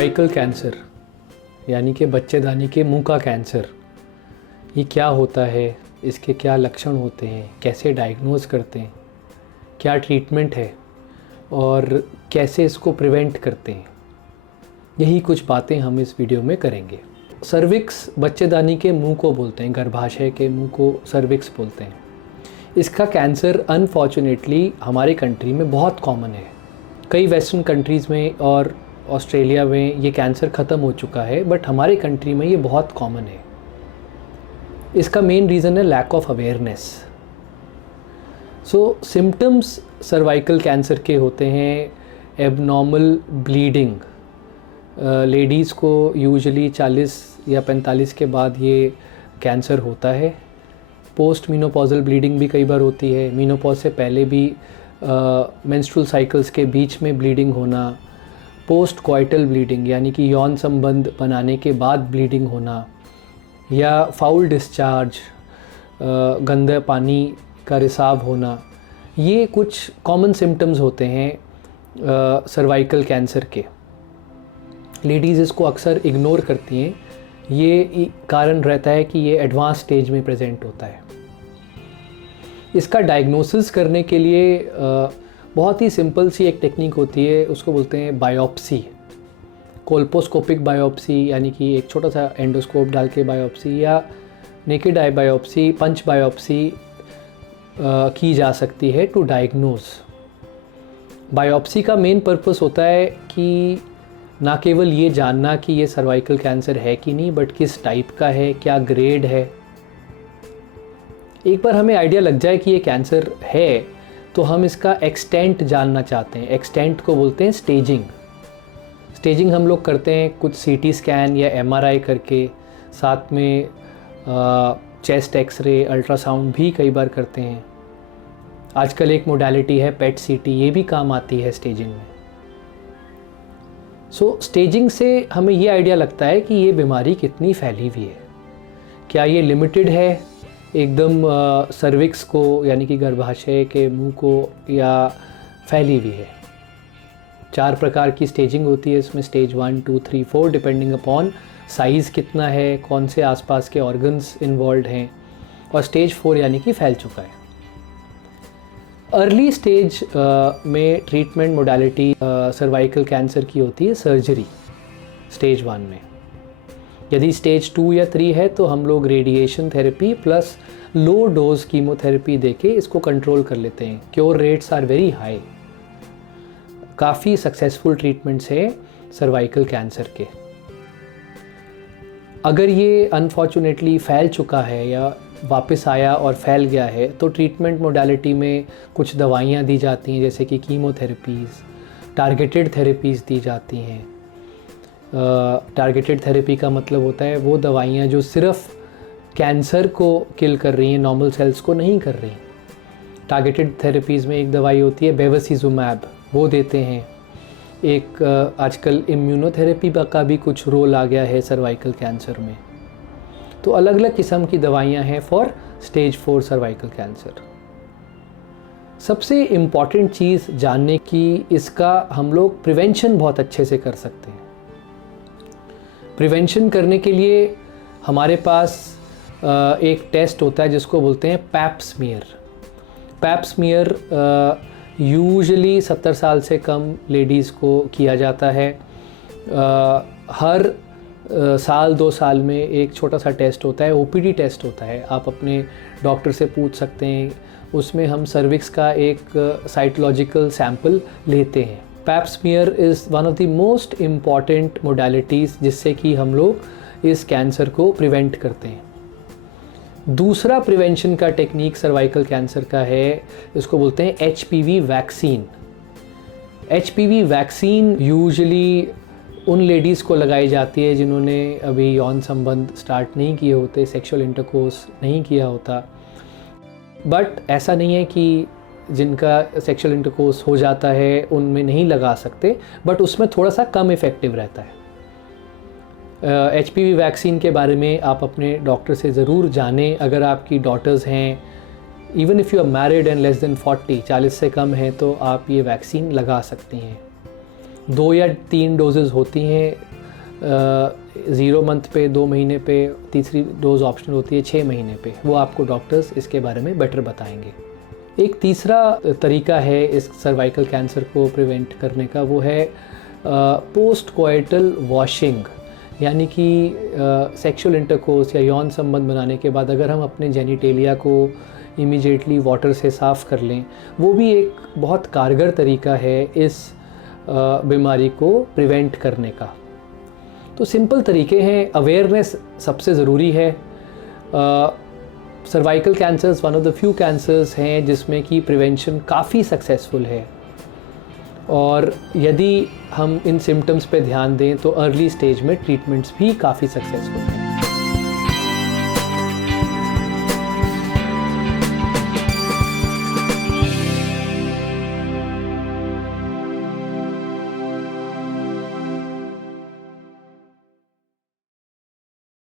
Cervical cancer यानी कि बच्चेदानी के मुंह का कैंसर, ये क्या होता है, इसके क्या लक्षण होते हैं, कैसे डायग्नोज करते हैं, क्या ट्रीटमेंट है और कैसे इसको प्रिवेंट करते हैं, यही कुछ बातें हम इस वीडियो में करेंगे। सर्विक्स बच्चेदानी के मुंह को बोलते हैं, गर्भाशय के मुंह को सर्विक्स बोलते हैं। इसका कैंसर अनफॉर्चुनेटली हमारे कंट्री में बहुत कॉमन है। कई वेस्टर्न कंट्रीज़ में और ऑस्ट्रेलिया में ये कैंसर ख़त्म हो चुका है, बट हमारे कंट्री में ये बहुत कॉमन है। इसका मेन रीज़न है lack of awareness. So symptoms cervical cancer के होते हैं एबनॉर्मल ब्लीडिंग। लेडीज़ को यूजुअली 40 या 45 के बाद ये कैंसर होता है। पोस्ट मीनोपॉजल ब्लीडिंग भी कई बार होती है। मीनोपॉज से पहले भी मेंस्ट्रुअल साइकिल्स के बीच में ब्लीडिंग होना, पोस्ट कॉइटल ब्लीडिंग यानी कि यौन संबंध बनाने के बाद ब्लीडिंग होना, या फाउल डिस्चार्ज, गंदे पानी का रिसाव होना, ये कुछ कॉमन सिम्टम्स होते हैं सर्वाइकल कैंसर के। लेडीज़ इसको अक्सर इग्नोर करती हैं। ये कारण रहता है कि ये एडवांस स्टेज में प्रेजेंट होता है। इसका डायग्नोसिस करने के लिए बहुत ही सिंपल सी एक टेक्निक होती है, उसको बोलते हैं बायोप्सी, कोल्पोस्कोपिक बायोप्सी यानी कि एक छोटा सा एंडोस्कोप डाल के बायोप्सी, या नेकेड आई बायोप्सी, पंच बायोप्सी की जा सकती है टू डायग्नोज। बायोप्सी का मेन पर्पस होता है कि ना केवल ये जानना कि ये सर्वाइकल कैंसर है कि नहीं, बट किस टाइप का है, क्या ग्रेड है। एक बार हमें आइडिया लग जाए कि ये कैंसर है तो हम इसका एक्सटेंट जानना चाहते हैं। एक्सटेंट को बोलते हैं स्टेजिंग। स्टेजिंग हम लोग करते हैं कुछ सीटी स्कैन या एमआरआई करके, साथ में चेस्ट एक्सरे, अल्ट्रासाउंड भी कई बार करते हैं। आजकल एक मोडालिटी है पेट सीटी, ये भी काम आती है स्टेजिंग में। सो स्टेजिंग से हमें ये आइडिया लगता है कि ये बीमारी कितनी फैली हुई है। क्या ये लिमिटेड है एकदम सर्विक्स को यानी कि गर्भाशय के मुंह को, या फैली हुई है। 4 प्रकार की स्टेजिंग होती है इसमें, स्टेज 1, 2, 3, 4 डिपेंडिंग अपॉन साइज़ कितना है, कौन से आसपास के ऑर्गन्स इन्वॉल्व हैं, और स्टेज 4 यानी कि फैल चुका है। अर्ली स्टेज में ट्रीटमेंट मोडालिटी सर्वाइकल कैंसर की होती है सर्जरी स्टेज 1 में। यदि स्टेज 2 या 3 है तो हम लोग radiation therapy plus low dose chemotherapy देके इसको कंट्रोल कर लेते हैं। Cure rates are very high. काफ़ी सक्सेसफुल ट्रीटमेंट्स है सर्वाइकल कैंसर के। अगर ये अनफॉर्चुनेटली फैल चुका है या वापस आया और फैल गया है तो ट्रीटमेंट मोडालिटी में कुछ दवाइयाँ दी जाती हैं, जैसे कि कीमोथेरेपीज़, टारगेटेड थेरेपीज़ दी जाती हैं। टारगेटेड थेरेपी का मतलब होता है वो दवाइयाँ जो सिर्फ कैंसर को किल कर रही हैं, नॉर्मल सेल्स को नहीं कर रही। टारगेटेड थेरेपीज़ में एक दवाई होती है बेवसीजुमैब, वो देते हैं। एक आजकल इम्यूनोथेरेपी का भी कुछ रोल आ गया है सर्वाइकल कैंसर में। तो अलग अलग किस्म की दवाइयाँ हैं फॉर स्टेज 4 सर्वाइकल कैंसर। सबसे इम्पॉर्टेंट चीज़ जानने की, इसका हम लोग प्रिवेंशन बहुत अच्छे से कर सकते हैं। प्रिवेंशन करने के लिए हमारे पास एक टेस्ट होता है जिसको बोलते हैं pap smear. Pap smear usually 70 साल से कम लेडीज़ को किया जाता है। हर साल 2 साल में एक छोटा सा टेस्ट होता है, ओपीडी टेस्ट होता है। आप अपने डॉक्टर से पूछ सकते हैं। उसमें हम सर्विक्स का एक साइटोलॉजिकल सैंपल लेते हैं। Pap smear is one of the most important modalities जिससे कि हम लोग इस कैंसर को प्रिवेंट करते हैं। दूसरा प्रिवेंशन का टेक्निक सर्वाइकल कैंसर का है, इसको बोलते हैं HPV vaccine. HPV vaccine usually उन लेडीज़ को लगाई जाती है जिन्होंने अभी यौन संबंध स्टार्ट नहीं किए होते, सेक्सुअल इंटरकोर्स नहीं किया होता। बट ऐसा नहीं है कि जिनका सेक्सुअल इंटरकोर्स हो जाता है उनमें नहीं लगा सकते, बट उसमें थोड़ा सा कम इफ़ेक्टिव रहता है। एचपीवी वैक्सीन के बारे में आप अपने डॉक्टर से ज़रूर जानें। अगर आपकी डॉटर्स हैं, even if you are married and less than 40 से कम है, तो आप ये वैक्सीन लगा सकती हैं। 2 या 3 डोजेज़ होती हैं 0 मंथ पे, 2 महीने पे, तीसरी डोज ऑप्शनल होती है 6 महीने पे। वो आपको डॉक्टर्स इसके बारे में बेटर बताएंगे। एक तीसरा तरीका है इस सर्वाइकल कैंसर को प्रिवेंट करने का, वो है पोस्ट कोइटल वॉशिंग, यानी कि सेक्सुअल इंटरकोर्स या यौन संबंध बनाने के बाद अगर हम अपने जेनिटेलिया को इमीडिएटली वाटर से साफ़ कर लें, वो भी एक बहुत कारगर तरीका है इस बीमारी को प्रिवेंट करने का। तो सिंपल तरीके हैं, अवेयरनेस सबसे ज़रूरी है। Cervical cancers one of the few cancers हैं जिसमें कि प्रिवेंशन काफ़ी सक्सेसफुल है, और यदि हम इन सिम्टम्स पे ध्यान दें तो अर्ली स्टेज में ट्रीटमेंट्स भी काफ़ी सक्सेसफुल हैं।